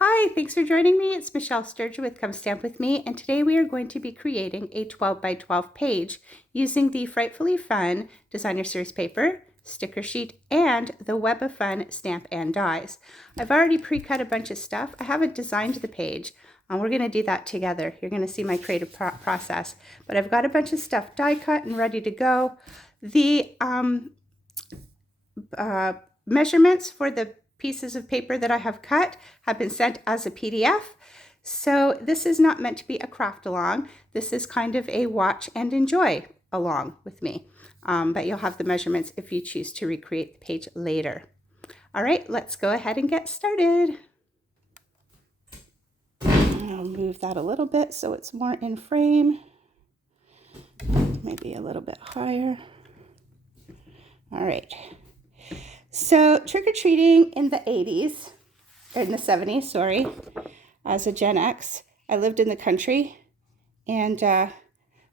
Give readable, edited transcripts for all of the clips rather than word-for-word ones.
Hi, thanks for joining me. It's Michelle Sturgeon with Come Stamp With Me, and today we are going to be creating a 12 by 12 page using the Frightfully Fun Designer Series paper, sticker sheet, and the Web of Fun stamp and dies. I've already pre-cut a bunch of stuff. I haven't designed the page. We're going to do that together. You're going to see my creative process. But I've got a bunch of stuff die cut and ready to go. The measurements for the pieces of paper that I have cut have been sent as a PDF. So this is not meant to be a craft along. This is kind of a watch and enjoy along with me. But you'll have the measurements if you choose to recreate the page later. All right, let's go ahead and get started. I'll move that a little bit so it's more in frame. Maybe a little bit higher. All right. So trick-or-treating in the 80s, or in the 70s, sorry, as a Gen X, I lived in the country, and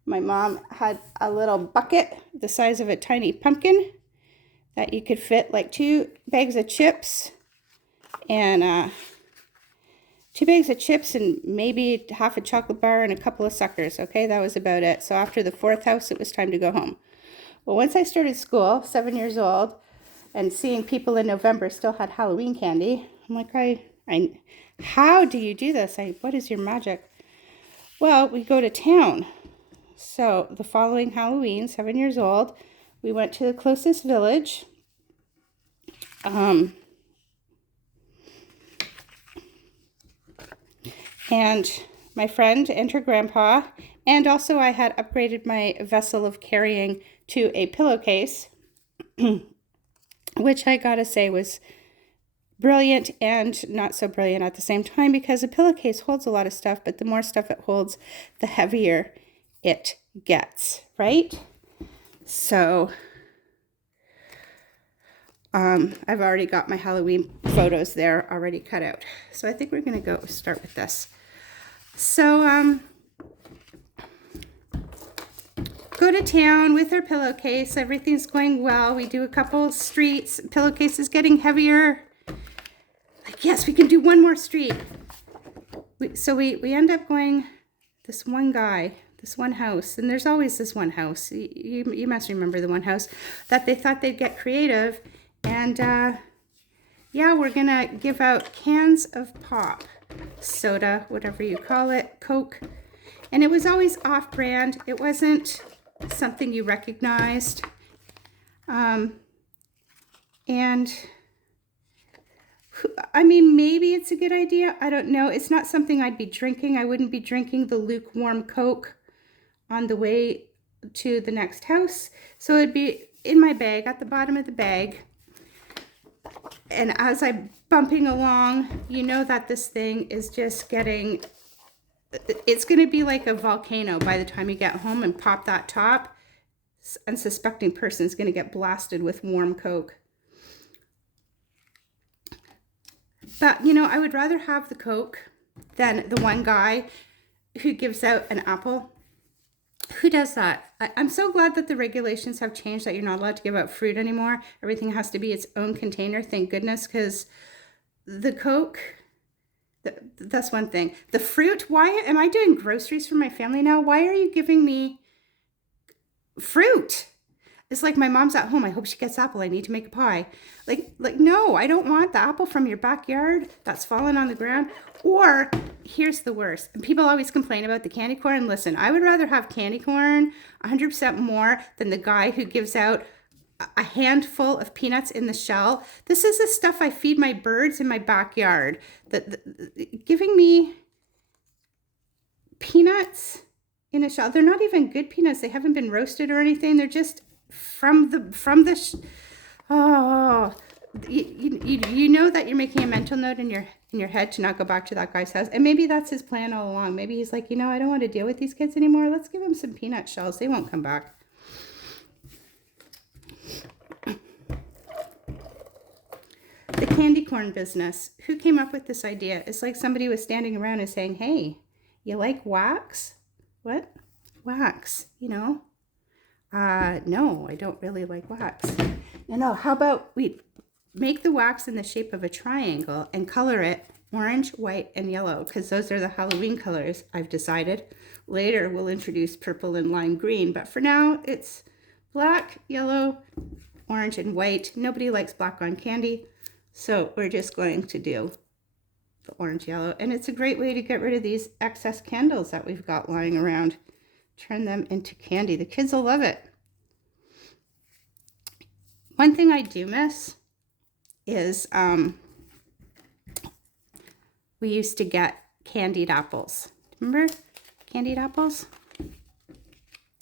my mom had a little bucket the size of a tiny pumpkin that you could fit like 2 bags of chips and 2 bags of chips and maybe half a chocolate bar and a couple of suckers. Okay, that was about it. So after the 4th house, it was time to go home. Well, once I started school, 7 years old, and seeing people in November still had Halloween candy, I'm like, how do you do this? What is your magic? Well, we go to town. So the following Halloween, 7 years old, we went to the closest village. And my friend and her grandpa, and also I had upgraded my vessel of carrying to a pillowcase, which I gotta say was brilliant and not so brilliant at the same time, because a pillowcase holds a lot of stuff, but the more stuff it holds, the heavier it gets, right? So I've already got my Halloween photos there already cut out. So I think we're gonna go start with this. So go to town with our pillowcase. Everything's going well. We do a couple streets. Pillowcase is getting heavier. Like, yes, we can do one more street. So we end up going this one guy, this one house, and there's always this one house. You must remember the one house that they thought they'd get creative. And yeah, we're gonna give out cans of pop, soda, whatever you call it, Coke. And it was always off-brand. It wasn't something you recognized. And I mean, maybe it's a good idea. I don't know. It's not something I'd be drinking. I wouldn't be drinking the lukewarm Coke on the way to the next house. So it'd be in my bag, at the bottom of the bag. And as I'm bumping along, you know that this thing is just getting, it's going to be like a volcano by the time you get home and pop that top. Unsuspecting person is going to get blasted with warm Coke. But, you know, I would rather have the Coke than the one guy who gives out an apple. Who does that? I'm so glad that the regulations have changed that you're not allowed to give out fruit anymore. Everything has to be its own container, thank goodness, because the Coke, that's one thing. The fruit, why am I doing groceries for my family now? Why are you giving me fruit? It's like my mom's at home. I hope she gets apple. I need to make a pie. Like no, I don't want the apple from your backyard that's fallen on the ground. Or here's the worst. People always complain about the candy corn. Listen, I would rather have candy corn 100% more than the guy who gives out a handful of peanuts in the shell. This is the stuff I feed my birds in my backyard. Giving me peanuts in a shell. They're not even good peanuts. They haven't been roasted or anything. They're just from the you know that you're making a mental note in your head to not go back to that guy's house, and maybe that's his plan all along. Maybe he's like, you know, I don't want to deal with these kids anymore. Let's give them some peanut shells. They won't come back. The candy corn business. Who came up with this idea? It's like somebody was standing around and saying, hey, you like wax? What? Wax, you know? No, I don't really like wax. No, how about we make the wax in the shape of a triangle and color it orange, white, and yellow, because those are the Halloween colors, I've decided. Later, we'll introduce purple and lime green, but for now, it's black, yellow, orange, and white. Nobody likes black on candy, so we're just going to do the orange, yellow, and it's a great way to get rid of these excess candles that we've got lying around. Turn them into candy. The kids will love it. One thing I do miss is we used to get candied apples. Remember candied apples?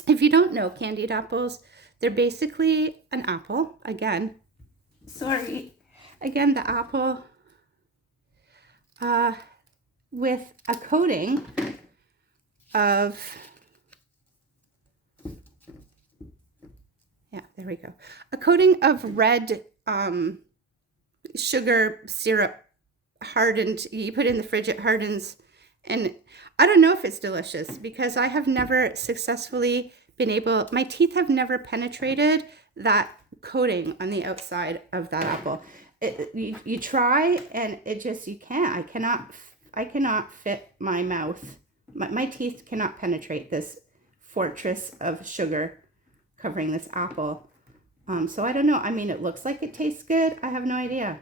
If you don't know candied apples, they're basically an apple. Again, the apple with a coating of, there we go, a coating of red sugar syrup, hardened. You put it in the fridge, it hardens, and I don't know if it's delicious because I have never successfully been able, my teeth have never penetrated that coating on the outside of that apple. You try and it just, you can't. I cannot fit my mouth. My teeth cannot penetrate this fortress of sugar covering this apple. So I don't know. I mean, it looks like it tastes good. I have no idea.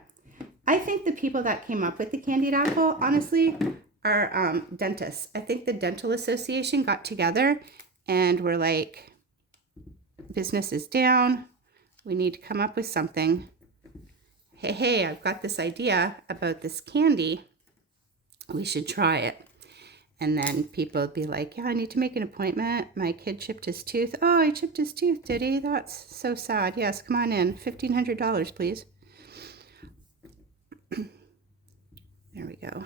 I think the people that came up with the candied apple, honestly, are dentists. I think the Dental Association got together and were like, business is down. We need to come up with something. Hey, I've got this idea about this candy. We should try it. And then people would be like, yeah, I need to make an appointment. My kid chipped his tooth. Oh, he chipped his tooth, did he? That's so sad. Yes, come on in. $1,500, please. There we go.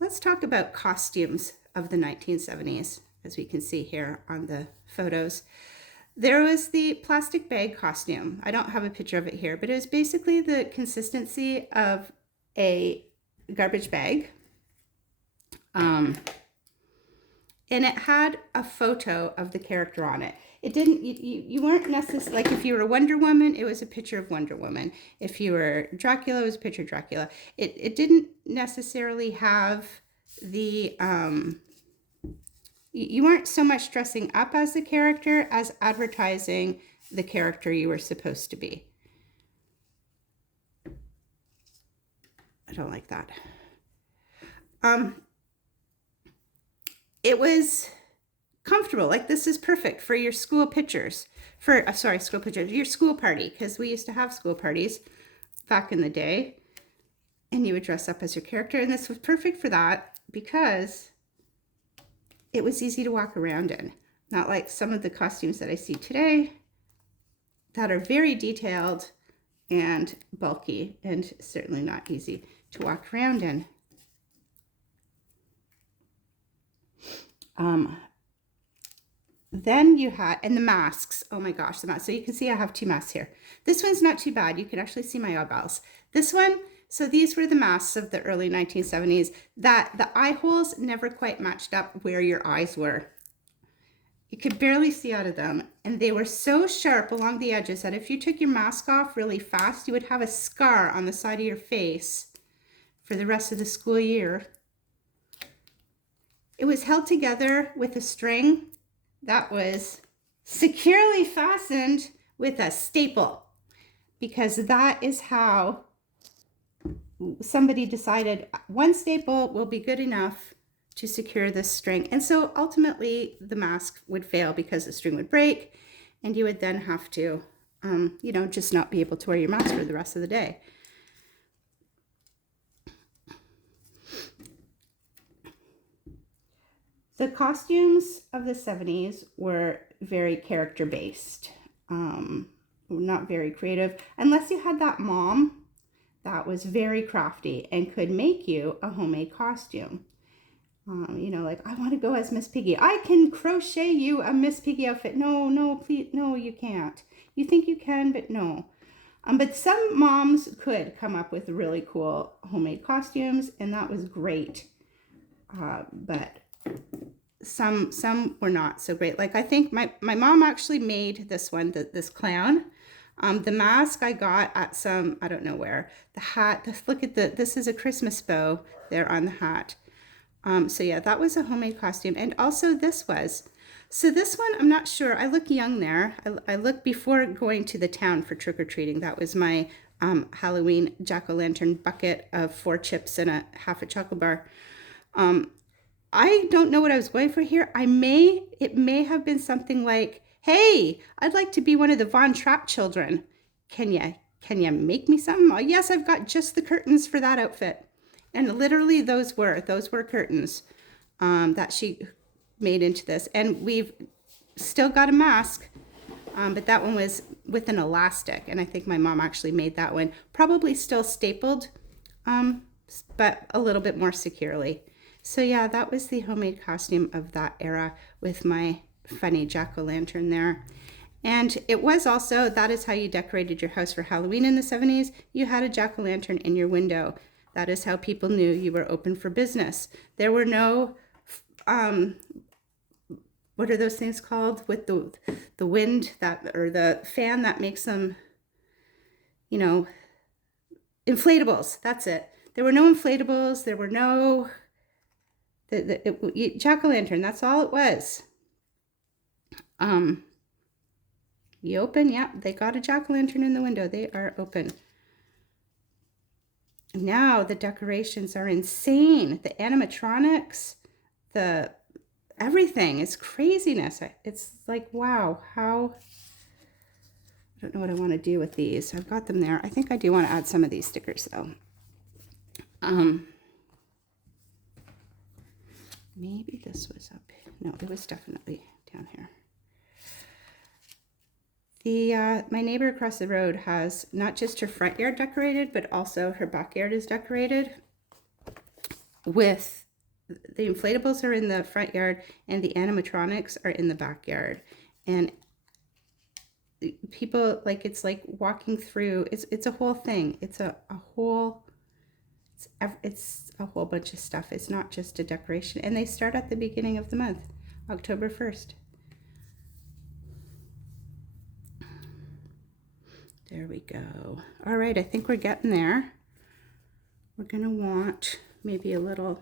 Let's talk about costumes of the 1970s, as we can see here on the photos. There was the plastic bag costume. I don't have a picture of it here, but it was basically the consistency of a garbage bag. And it had a photo of the character on it. It didn't, you weren't necessarily, like if you were Wonder Woman, it was a picture of Wonder Woman. If you were Dracula, it was a picture of Dracula. It didn't necessarily have the, you weren't so much dressing up as the character as advertising the character you were supposed to be. I don't like that. It was comfortable. Like, this is perfect for your school pictures. Your school party, because we used to have school parties back in the day, and you would dress up as your character, and this was perfect for that because it was easy to walk around in. Not like some of the costumes that I see today that are very detailed and bulky and certainly not easy to walk around in. Then you had, and the masks, oh my gosh, the masks. So you can see I have two masks here. This one's not too bad. You can actually see my eyeballs. This one, so these were the masks of the early 1970s that the eye holes never quite matched up where your eyes were. You could barely see out of them. And they were so sharp along the edges that if you took your mask off really fast, you would have a scar on the side of your face for the rest of the school year. It was held together with a string that was securely fastened with a staple, because that is how somebody decided one staple will be good enough to secure this string. And so ultimately the mask would fail because the string would break and you would then have to, just not be able to wear your mask for the rest of the day. The costumes of the 70s were very character-based, not very creative, unless you had that mom that was very crafty and could make you a homemade costume. Like, I want to go as Miss Piggy. I can crochet you a Miss Piggy outfit. No, please, no, you can't. You think you can, but no. But some moms could come up with really cool homemade costumes, and that was great. But some were not so great. Like, I think my mom actually made this one, this clown. The mask I got at some, I don't know where. The hat, look at this is a Christmas bow there on the hat. So yeah, that was a homemade costume. And also this was. So this one, I'm not sure. I look young there. I look before going to the town for trick-or-treating. That was my Halloween jack-o'-lantern bucket of 4 chips and a half a chocolate bar. I don't know what I was going for here. It may have been something like, hey, I'd like to be one of the Von Trapp children. Can you make me something? Oh, yes, I've got just the curtains for that outfit. And literally those were curtains that she made into this. And we've still got a mask, but that one was with an elastic. And I think my mom actually made that one. Probably still stapled, but a little bit more securely. So yeah, that was the homemade costume of that era with my funny jack-o'-lantern there. And it was also, that is how you decorated your house for Halloween in the 70s. You had a jack-o'-lantern in your window. That is how people knew you were open for business. There were no, what are those things called with the wind that, or the fan that makes them, you know, inflatables. That's it. There were no inflatables. There were no, jack-o'-lantern. That's all it was. You open, yeah, they got a jack-o'-lantern in the window. They are open. Now the decorations are insane. The animatronics, everything is craziness. It's like, wow, how, I don't know what I want to do with these. I've got them there. I think I do want to add some of these stickers though. Maybe this was up. No, it was definitely down here. My neighbor across the road has not just her front yard decorated, but also her backyard is decorated with the inflatables are in the front yard and the animatronics are in the backyard. And people, like, it's like walking through, it's a whole thing. It's a whole bunch of stuff. It's not just a decoration. And they start at the beginning of the month, October 1st. There we go. All right, I think we're getting there. We're gonna want maybe a little,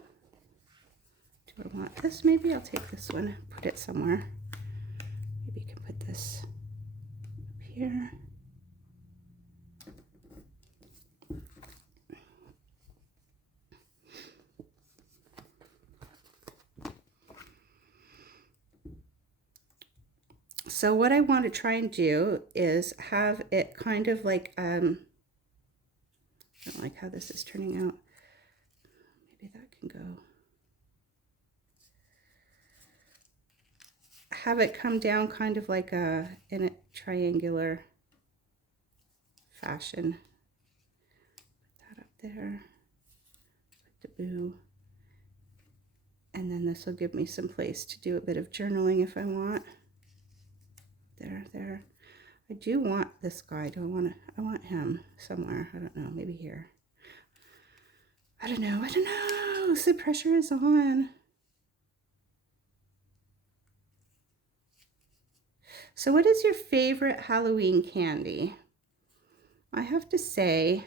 do I want this? Maybe I'll take this one, put it somewhere. Maybe you can put this up here. So what I want to try and do is have it kind of like, I don't like how this is turning out. Maybe that can go. Have it come down kind of like in a triangular fashion. Put that up there. Put the boo. And then this will give me some place to do a bit of journaling if I want. There. I do want this guy. I want him somewhere. I don't know, maybe here. I don't know. The pressure is on. So what is your favorite Halloween candy? I have to say,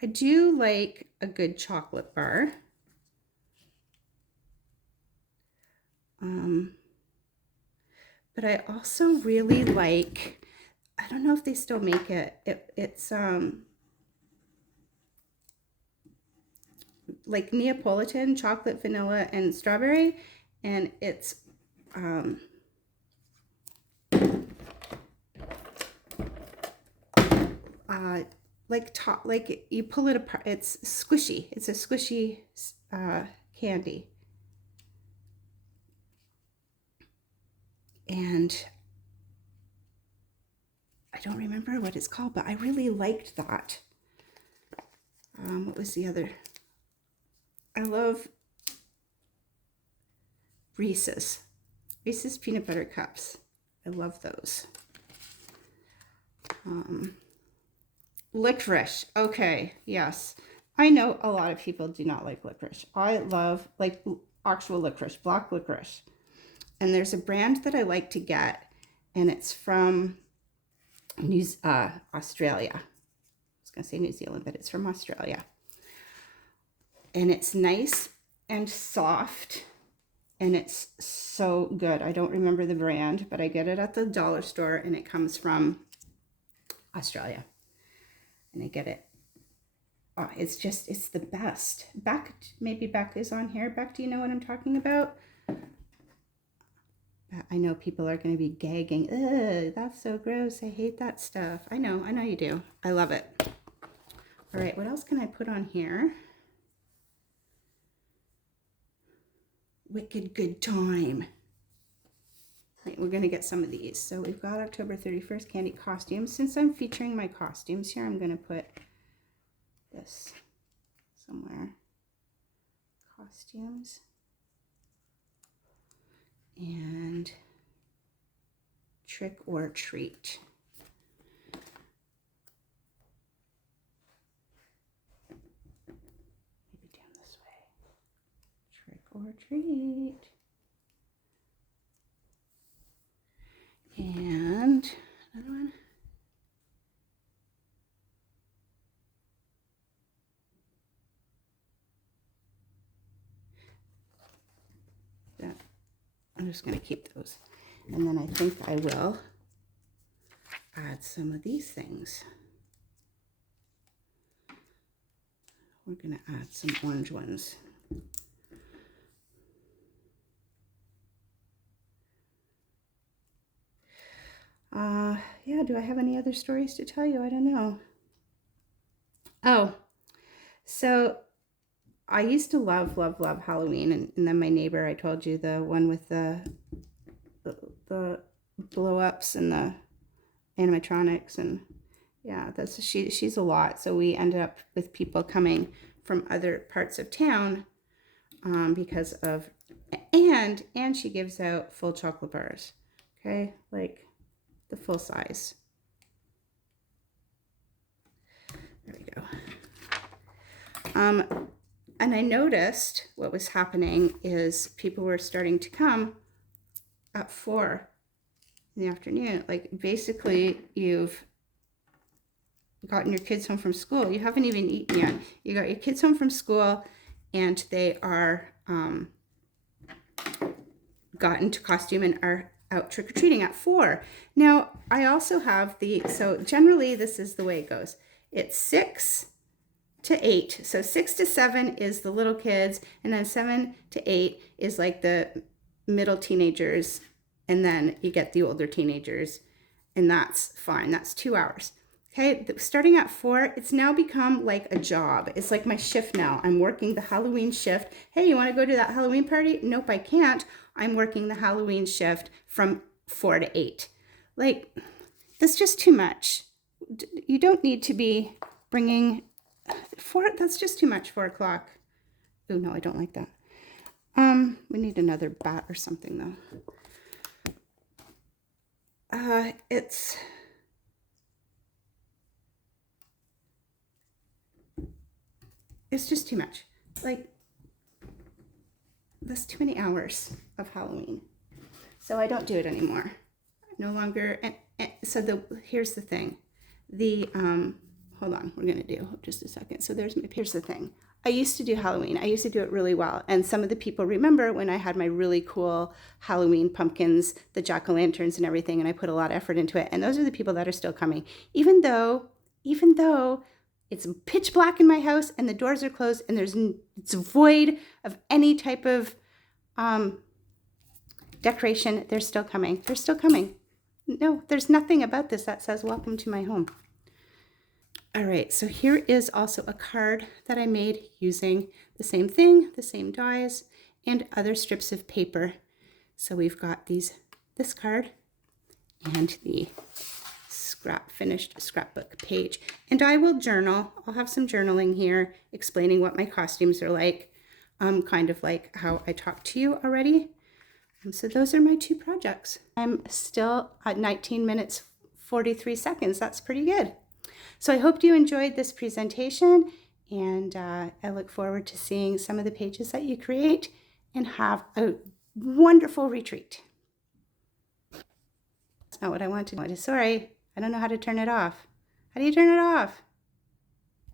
I do like a good chocolate bar. But I also really like, I don't know if they still make it. It's like Neapolitan, chocolate, vanilla, and strawberry, and it's like you pull it apart. It's squishy. It's a squishy candy. And I don't remember what it's called, but I really liked that. What was the other? I love Reese's peanut butter cups. I love those. Licorice. Okay, yes. I know a lot of people do not like licorice. I love like actual licorice, black licorice. And there's a brand that I like to get, and it's from Australia. I was going to say New Zealand, but it's from Australia. And it's nice and soft, and it's so good. I don't remember the brand, but I get it at the dollar store, and it comes from Australia. And I get it. Oh, it's the best. Maybe Beck is on here. Beck, do you know what I'm talking about? I know people are going to be gagging. Ugh, that's so gross. I hate that stuff. I know you do. I love it. All right, what else can I put on here? Wicked good time. Right, we're going to get some of these. So we've got October 31st candy costumes. Since I'm featuring my costumes here, I'm going to put this somewhere. Costumes. And trick or treat. Maybe down this way. Trick or treat. And another one. That, I'm just going to keep those. And then I think I will add some of these things. We're going to add some orange ones. Yeah, do I have any other stories to tell you? I don't know. Oh, so I used to love Halloween, and then my neighbor, I told you, the one with the blow-ups and the animatronics, and yeah, she's a lot. So we ended up with people coming from other parts of town because of, and she gives out full chocolate bars, okay, like the full size. There we go. And I noticed what was happening is people were starting to come at 4 in the afternoon. Like, basically, you've gotten your kids home from school. You haven't even eaten yet. You got your kids home from school, and they are got into costume and are out trick-or-treating at 4. Now, I also have so generally this is the way it goes. It's 6 to 8. So 6 to 7 is the little kids, and then 7 to 8 is like the middle teenagers, and then you get the older teenagers, and that's fine. That's 2 hours. Okay, starting at 4, it's now become like a job. It's like my shift now. I'm working the Halloween shift. Hey, you want to go to that Halloween party? Nope, I can't. I'm working the Halloween shift from 4 to 8. Like, that's just too much. You don't need to be bringing 4. That's just too much, 4 o'clock. Oh, no, I don't like that. We need another bat or something, though. It's just too much. Like, that's too many hours of Halloween. So I don't do it anymore. No longer. And so here's the thing. Hold on, we're gonna do just a second. So here's the thing. I used to do Halloween. I used to do it really well. And some of the people remember when I had my really cool Halloween pumpkins, the jack-o'-lanterns and everything, and I put a lot of effort into it. And those are the people that are still coming. Even though it's pitch black in my house and the doors are closed and it's void of any type of decoration, they're still coming. They're still coming. No, there's nothing about this that says welcome to my home. All right, so here is also a card that I made using the same thing, the same dies, and other strips of paper. So we've got this card and the finished scrapbook page. And I will journal. I'll have some journaling here explaining what my costumes are like, kind of like how I talked to you already. So those are my 2 projects. I'm still at 19 minutes, 43 seconds. That's pretty good. So I hope you enjoyed this presentation, and I look forward to seeing some of the pages that you create, and have a wonderful retreat. not what I want to do. Sorry, I don't know how to turn it off. How do you turn it off?